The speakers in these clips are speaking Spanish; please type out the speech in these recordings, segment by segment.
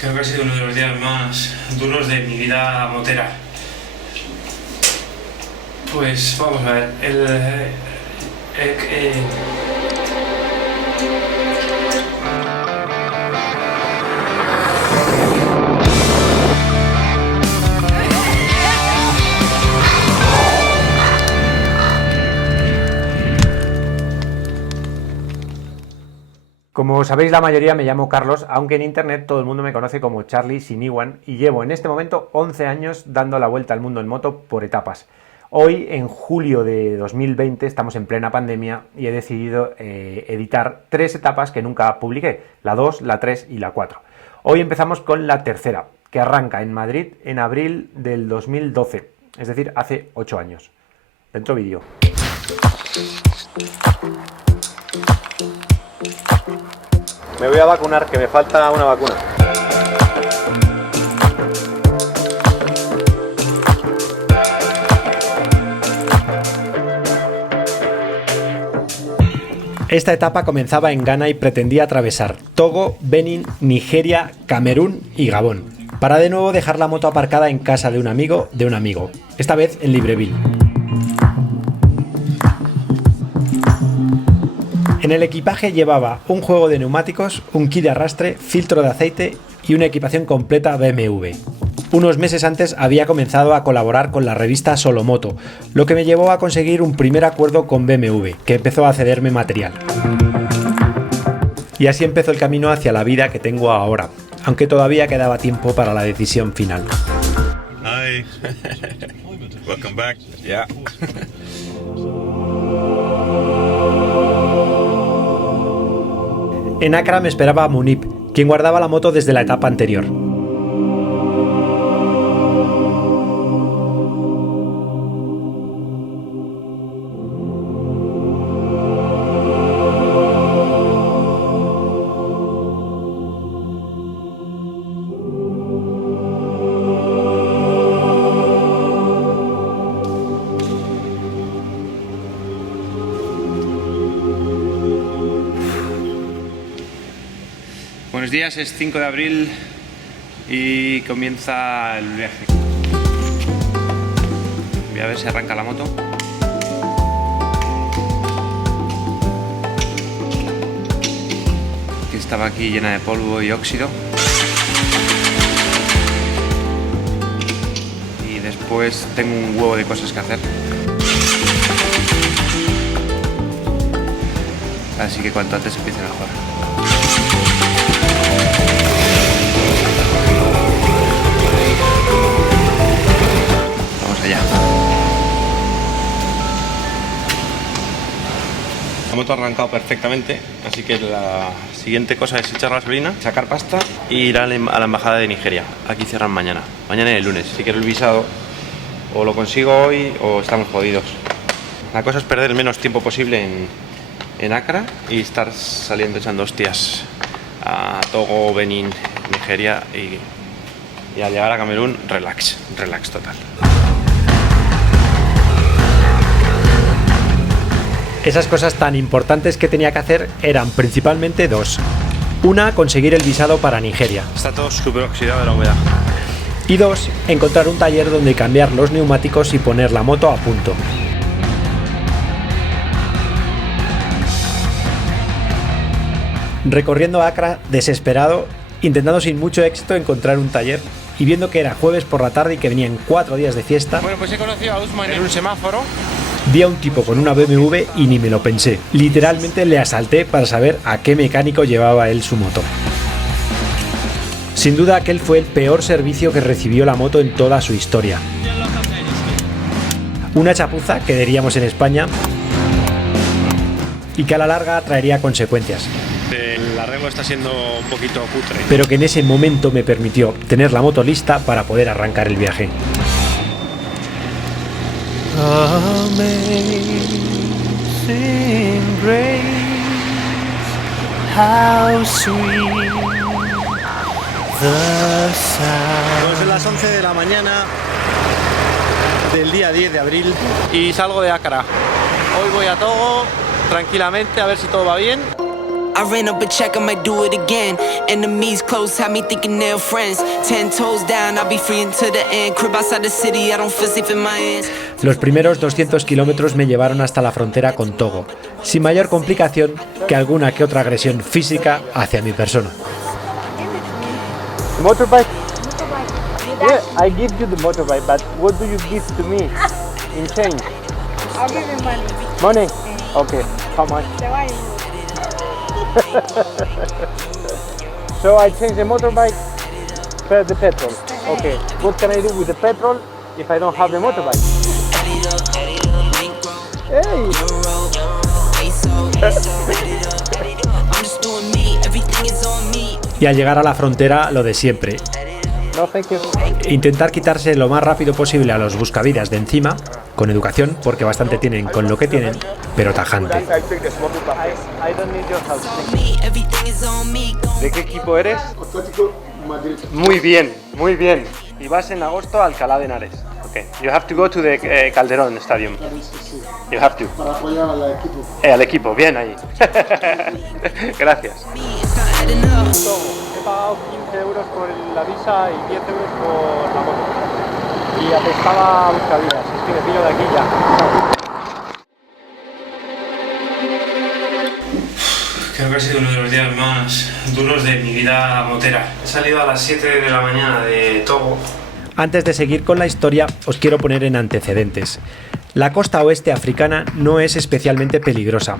Creo que ha sido uno de los días más duros de mi vida motera. Pues vamos a ver, Como sabéis, la mayoría me llamo Carlos, aunque en internet todo el mundo me conoce como Charlie Siniwan y llevo en este momento 11 años dando la vuelta al mundo en moto por etapas. Hoy, en julio de 2020, estamos en plena pandemia y he decidido editar 3 etapas que nunca publiqué, la 2, la 3 y la 4. Hoy empezamos con la tercera, que arranca en Madrid en abril del 2012, es decir, hace 8 años. Dentro vídeo. Me voy a vacunar, que me falta una vacuna. Esta etapa comenzaba en Ghana y pretendía atravesar Togo, Benín, Nigeria, Camerún y Gabón, para de nuevo dejar la moto aparcada en casa de un amigo, esta vez en Libreville. En el equipaje llevaba un juego de neumáticos, un kit de arrastre, filtro de aceite y una equipación completa BMW. Unos meses antes había comenzado a colaborar con la revista Solomoto, lo que me llevó a conseguir un primer acuerdo con BMW, que empezó a cederme material. Y así empezó el camino hacia la vida que tengo ahora, aunque todavía quedaba tiempo para la decisión final. Hi. Welcome back. Yeah. En Accra me esperaba Munib, quien guardaba la moto desde la etapa anterior. Buenos días, es 5 de abril y comienza el viaje. Voy a ver si arranca la moto. Que estaba aquí llena de polvo y óxido. Y después tengo un huevo de cosas que hacer. Así que cuanto antes empiece mejor. Vamos allá. La moto ha arrancado perfectamente, así que la siguiente cosa es echar gasolina, sacar pasta e ir a la embajada de Nigeria. Aquí cierran mañana y el lunes. Si quiero el visado, o lo consigo hoy o estamos jodidos. La cosa es perder el menos tiempo posible en Accra y estar saliendo echando hostias a Togo, Benín, Nigeria y al llegar a Camerún, relax total. Esas cosas tan importantes que tenía que hacer eran principalmente 2. Una, conseguir el visado para Nigeria. Está todo súper oxidado de la humedad. Y 2, encontrar un taller donde cambiar los neumáticos y poner la moto a punto. Recorriendo Accra, desesperado, intentando sin mucho éxito encontrar un taller y viendo que era jueves por la tarde y que venían 4 días de fiesta. Bueno, pues he conocido a Usman en un semáforo. Vi a un tipo con una BMW y ni me lo pensé. Literalmente le asalté para saber a qué mecánico llevaba él su moto. Sin duda aquel fue el peor servicio que recibió la moto en toda su historia. Una chapuza que diríamos en España y que a la larga traería consecuencias. El arreglo está siendo un poquito cutre. Pero que en ese momento me permitió tener la moto lista para poder arrancar el viaje. Amazing grace, how sweet the sound. Son las 11 de la mañana del día 10 de abril y salgo de Accra. Hoy voy a Togo tranquilamente a ver si todo va bien. I ran up a check, I might do it again. Enemies close, had me thinking they're friends. 10 toes down, I'll be free until the end. Crib outside the city, I don't feel safe in my hands. Los primeros 200 kilómetros me llevaron hasta la frontera con Togo, sin mayor complicación que alguna que otra agresión física hacia mi persona. Motorbike? Yeah, I give you the motorbike, but what do you give to me in change? I'll give you money. Money? Okay, how much? The one you So I change the motorbike for the petrol. Okay, what can I do with the petrol if I don't have the motorbike? Hey! I'm just doing me, everything is on me. Y al llegar a la frontera, lo de siempre. No, thank you. Intentar quitarse lo más rápido posible a los buscavidas de encima, con educación, porque bastante tienen con lo que tienen, pero tajante. I don't need your help. Me, everything is on me. ¿De qué equipo eres? Muy bien, muy bien. Y vas en agosto a Alcalá de Henares. Okay. You have to go to the Calderón Stadium. You have to. Para apoyar al equipo. Al equipo, bien ahí. Gracias. He pagado 15 euros por la visa y 10 euros por la moto. Y apestaba a buscavidas. Es que me pillo de aquí ya. Creo que ha sido uno de los días más duros de mi vida motera. He salido a las 7 de la mañana de Togo. Antes de seguir con la historia, os quiero poner en antecedentes. La costa oeste africana no es especialmente peligrosa,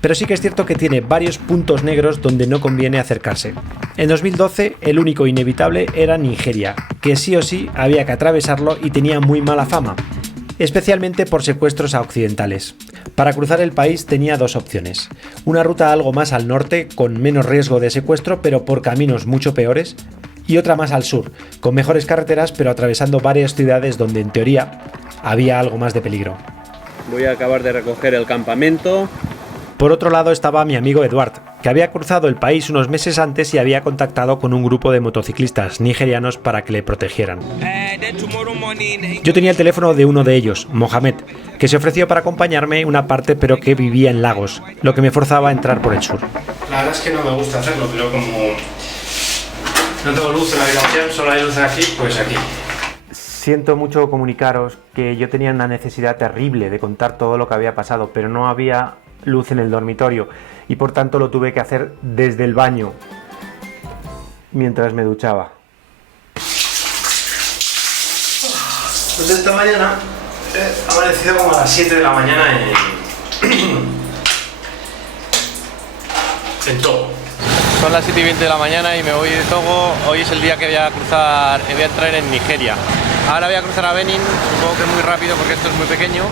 pero sí que es cierto que tiene varios puntos negros donde no conviene acercarse. En 2012, el único inevitable era Nigeria, que sí o sí había que atravesarlo y tenía muy mala fama, especialmente por secuestros a occidentales. Para cruzar el país tenía dos opciones: una ruta algo más al norte, con menos riesgo de secuestro, pero por caminos mucho peores, y otra más al sur, con mejores carreteras, pero atravesando varias ciudades donde en teoría había algo más de peligro. Voy a acabar de recoger el campamento. Por otro lado estaba mi amigo Eduard, que había cruzado el país unos meses antes y había contactado con un grupo de motociclistas nigerianos para que le protegieran. Yo tenía el teléfono de uno de ellos, Mohamed, que se ofreció para acompañarme una parte pero que vivía en Lagos, lo que me forzaba a entrar por el sur. La verdad es que no me gusta hacerlo, pero como no tengo luz en la habitación, solo hay luz aquí, pues aquí. Siento mucho comunicaros que yo tenía una necesidad terrible de contar todo lo que había pasado, pero no había luz en el dormitorio y por tanto lo tuve que hacer desde el baño mientras me duchaba. Pues esta mañana he amanecido como a las 7 de la mañana en Togo. Son las 7:20 de la mañana y me voy de Togo. Hoy es el día que voy a entrar en Nigeria. Ahora voy a cruzar a Benin, supongo que muy rápido porque esto es muy pequeño.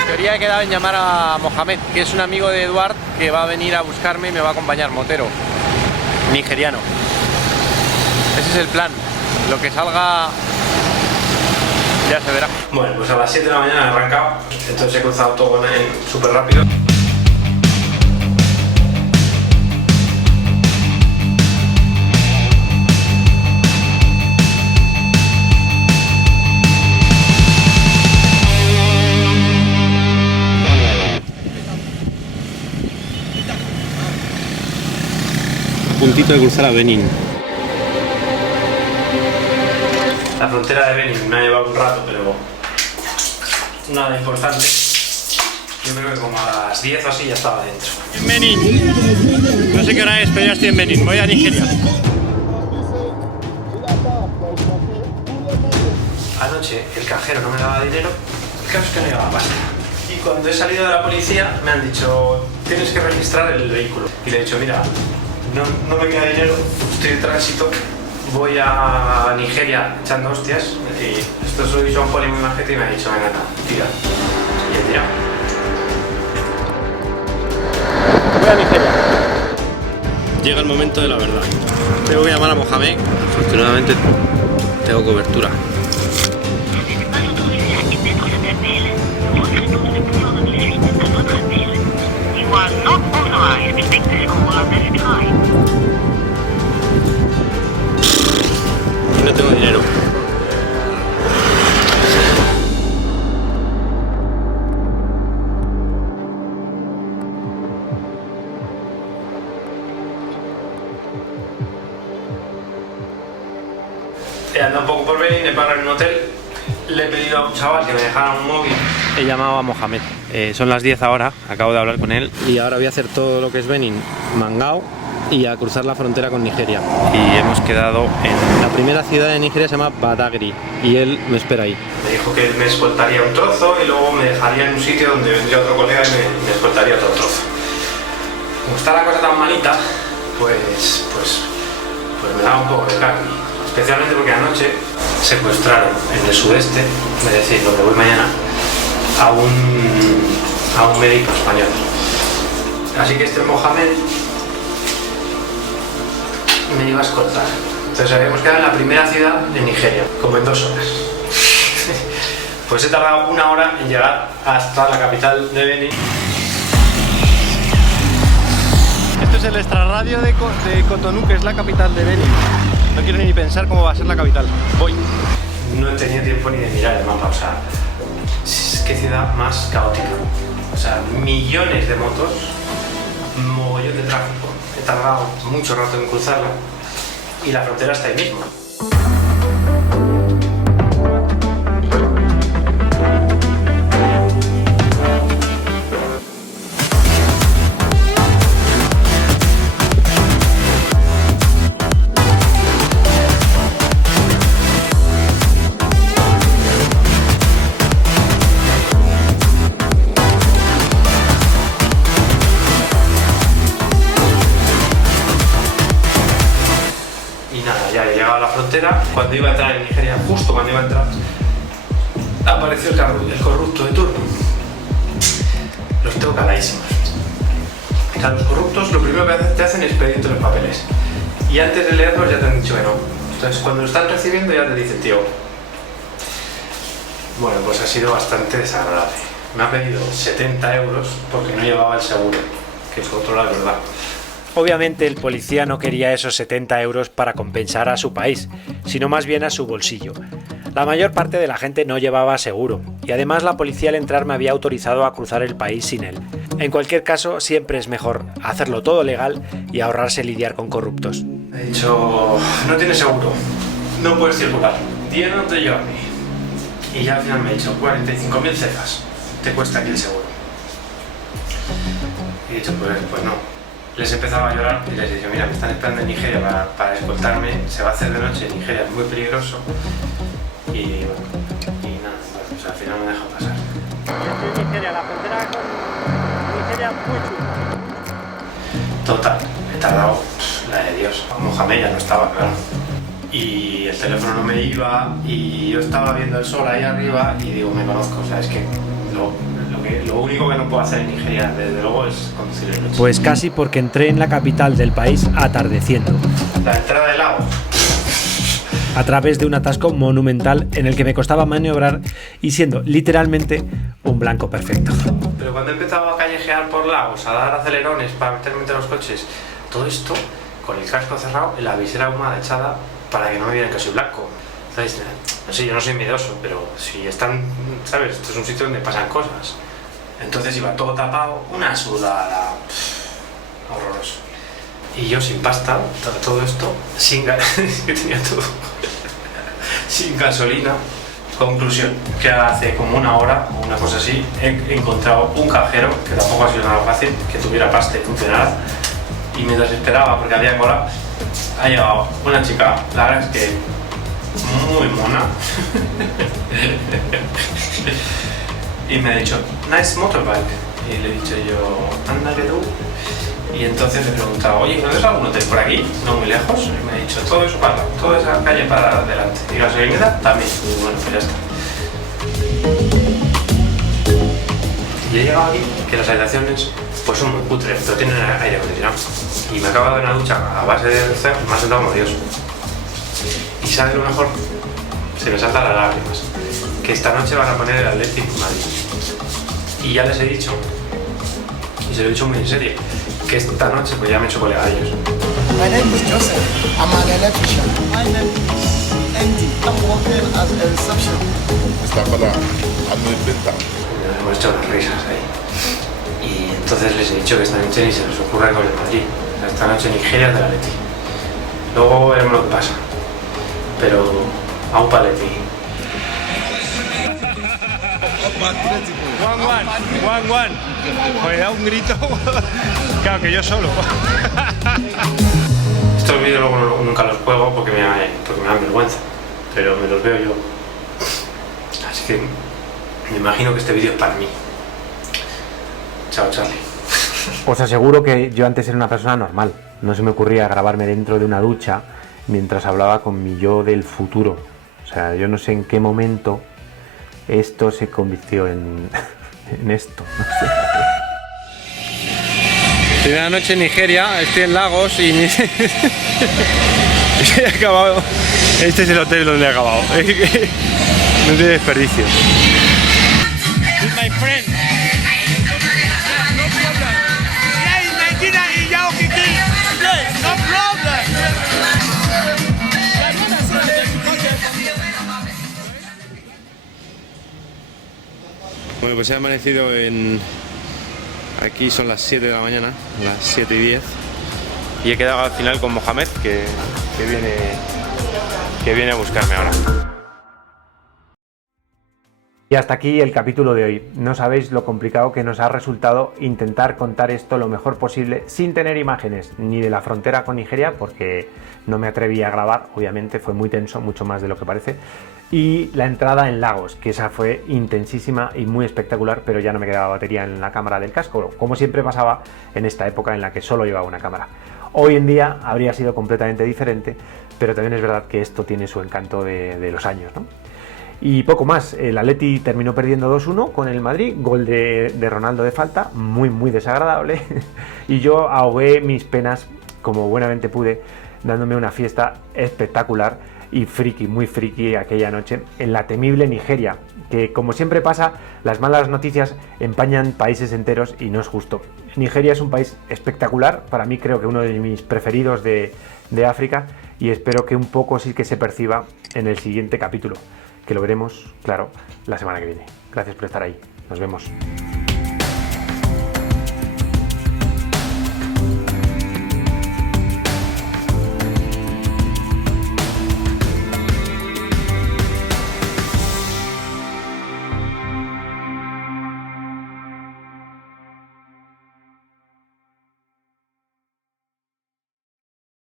En teoría he quedado en llamar a Mohamed, que es un amigo de Eduard, que va a venir a buscarme y me va a acompañar, motero nigeriano. Ese es el plan. Lo que salga ya se verá. Bueno, pues a las 7 de la mañana he arrancado, entonces he cruzado Togo súper rápido. Puntito de cruzar a Benin. La frontera de Benin me ha llevado un rato, pero nada importante. Yo creo que como a las 10 o así ya estaba dentro. En Benin. No sé qué hora es, pero ya estoy en Benin. Voy a Nigeria. Anoche el cajero no me daba dinero, el caso es que no llevaba pasta. Y cuando he salido de la policía me han dicho, tienes que registrar el vehículo. Y le he dicho, mira, no me queda dinero, estoy de tránsito, voy a Nigeria echando hostias. Y esto se lo he dicho a un poli muy majete y me ha dicho, venga, tira. Y he tirado. Voy a Nigeria. Llega el momento de la verdad. Tengo que llamar a Mohamed. Afortunadamente tengo cobertura. Y no tengo dinero. He andado un poco por Benin, he parado en un hotel, le he pedido a un chaval que me dejara un móvil. He llamado a Mohamed. Son las 10 ahora, acabo de hablar con él. Y ahora voy a hacer todo lo que es Benin, Mangao, y a cruzar la frontera con Nigeria. Y hemos quedado en la primera ciudad de Nigeria, se llama Badagry, y él me espera ahí. Me dijo que me escoltaría un trozo y luego me dejaría en un sitio donde vendría otro colega y me escoltaría otro trozo. Como está la cosa tan malita, pues me da un poco de carne. Especialmente porque anoche secuestraron en el sudeste, es decir, donde voy mañana, a un médico español. Así que este Mohamed me iba a escoltar. Entonces habíamos quedado en la primera ciudad de Nigeria, como en 2 horas. Pues he tardado 1 hora en llegar hasta la capital de Benin. Esto es el extrarradio de Cotonou, que es la capital de Benin. No quiero ni pensar cómo va a ser la capital. Voy. No he tenido tiempo ni de mirar el mapa, o sea, qué ciudad más caótica. O sea, millones de motos, mogollón de tráfico. He tardado mucho rato en cruzarla y la frontera está ahí mismo. Cuando iba a entrar en Nigeria, justo cuando iba a entrar, apareció el corrupto de turno. Los tengo caladísimos. O sea, los corruptos lo primero que te hacen es pedirte los papeles. Y antes de leerlos ya te han dicho que no. Entonces cuando lo están recibiendo ya te dicen, tío. Bueno, pues ha sido bastante desagradable. Me ha pedido 70 euros porque no llevaba el seguro, que es otro la verdad. Obviamente el policía no quería esos 70 euros para compensar a su país, sino más bien a su bolsillo. La mayor parte de la gente no llevaba seguro, y además la policía al entrar me había autorizado a cruzar el país sin él. En cualquier caso, siempre es mejor hacerlo todo legal y ahorrarse lidiar con corruptos. He dicho, no tienes seguro, no puedes circular, dinero no te lleva a mí. Y ya al final me he dicho, 45.000 cefas, te cuesta aquí el seguro. Y he dicho, pues no. Les empezaba a llorar y les dije, mira, me están esperando en Nigeria para escoltarme, se va a hacer de noche, en Nigeria es muy peligroso. Y bueno, y nada, bueno, o sea, al final me dejan pasar. Yo estoy en Nigeria, la frontera con Nigeria muy chula. Total, he tardado la de Dios. Mohamed ya no estaba, claro. Y el teléfono no me iba y yo estaba viendo el sol ahí arriba y digo, me conozco, o sea, es que lo único que no puedo hacer en Nigeria, desde luego, es conducir de noche. Pues casi, porque entré en la capital del país atardeciendo. La entrada del lago. A través de un atasco monumental en el que me costaba maniobrar y siendo literalmente un blanco perfecto. Pero cuando he empezado a callejear por lagos, a dar acelerones para meterme entre los coches, todo esto con el casco cerrado y la visera ahumada echada para que no me vieran que soy blanco. ¿Sabes? No sé, yo no soy miedoso, pero si están, ¿sabes? Esto es un sitio donde pasan cosas. Entonces iba todo tapado, una sudada, horroroso. Y yo sin pasta, todo esto, sin que tenía todo, sin gasolina. Conclusión, que hace como 1 hora o una cosa así, he encontrado un cajero, que tampoco ha sido nada fácil, que tuviera pasta y funcionara. Y mientras esperaba, porque había cola, ha llegado una chica, la verdad es que muy mona. Y me ha dicho, nice motorbike. Y le he dicho yo, anda que tú. Y entonces le he preguntado, oye, ¿conoces algún hotel por aquí? No muy lejos. Y me ha dicho, todo eso para, toda esa calle para adelante. Y gasolinera también. Y bueno, pues ya está. Y he llegado aquí, que las habitaciones pues son muy cutres, pero tienen aire acondicionado. Y me acabo de dar una ducha a base de cerdo, me ha sentado como Dios. Y sabe lo mejor, se me saltan las lágrimas, que esta noche van a poner el Athletic Madrid. Y ya les he dicho, y se lo he dicho muy en serio, que esta noche pues ya me he hecho colega de ellos. My name is Joseph. I'm an electrician. My name is Andy. I'm working as a reception. Mr. Bala, I'm a printer. Nos hemos hecho unas risas ahí. Y entonces les he dicho que esta noche ni se les ocurra con el Madrid. Esta noche Nigeria es del Athletic. Luego veremos lo que pasa. Pero a un paletín. Juan. Pues da un grito. Claro que yo solo. Estos vídeos luego nunca los juego porque me dan vergüenza, pero me los veo yo. Así que me imagino que este vídeo es para mí. Chao, Charlie. Os aseguro que yo antes era una persona normal. No se me ocurría grabarme dentro de una ducha mientras hablaba con mi yo del futuro. O sea, yo no sé en qué momento esto se convirtió en esto. No sé. Primera noche en Nigeria, estoy en Lagos y he acabado. Este es el hotel donde he acabado. No tiene desperdicio. Bueno, pues he amanecido en... Aquí son las 7 de la mañana, las 7:10. Y he quedado al final con Mohamed, que viene a buscarme ahora. Y hasta aquí el capítulo de hoy. No sabéis lo complicado que nos ha resultado intentar contar esto lo mejor posible sin tener imágenes ni de la frontera con Nigeria, porque no me atreví a grabar, obviamente fue muy tenso, mucho más de lo que parece, y la entrada en Lagos, que esa fue intensísima y muy espectacular, pero ya no me quedaba batería en la cámara del casco, como siempre pasaba en esta época en la que solo llevaba una cámara. Hoy en día habría sido completamente diferente, pero también es verdad que esto tiene su encanto de los años, ¿no? Y poco más, el Atleti terminó perdiendo 2-1 con el Madrid, gol de Ronaldo de falta, muy desagradable, y yo ahogué mis penas como buenamente pude, dándome una fiesta espectacular y friki, muy friki aquella noche en la temible Nigeria, que como siempre pasa, las malas noticias empañan países enteros y no es justo. Nigeria es un país espectacular, para mí creo que uno de mis preferidos de África, y espero que un poco sí que se perciba en el siguiente capítulo, que lo veremos, claro, la semana que viene. Gracias por estar ahí. Nos vemos.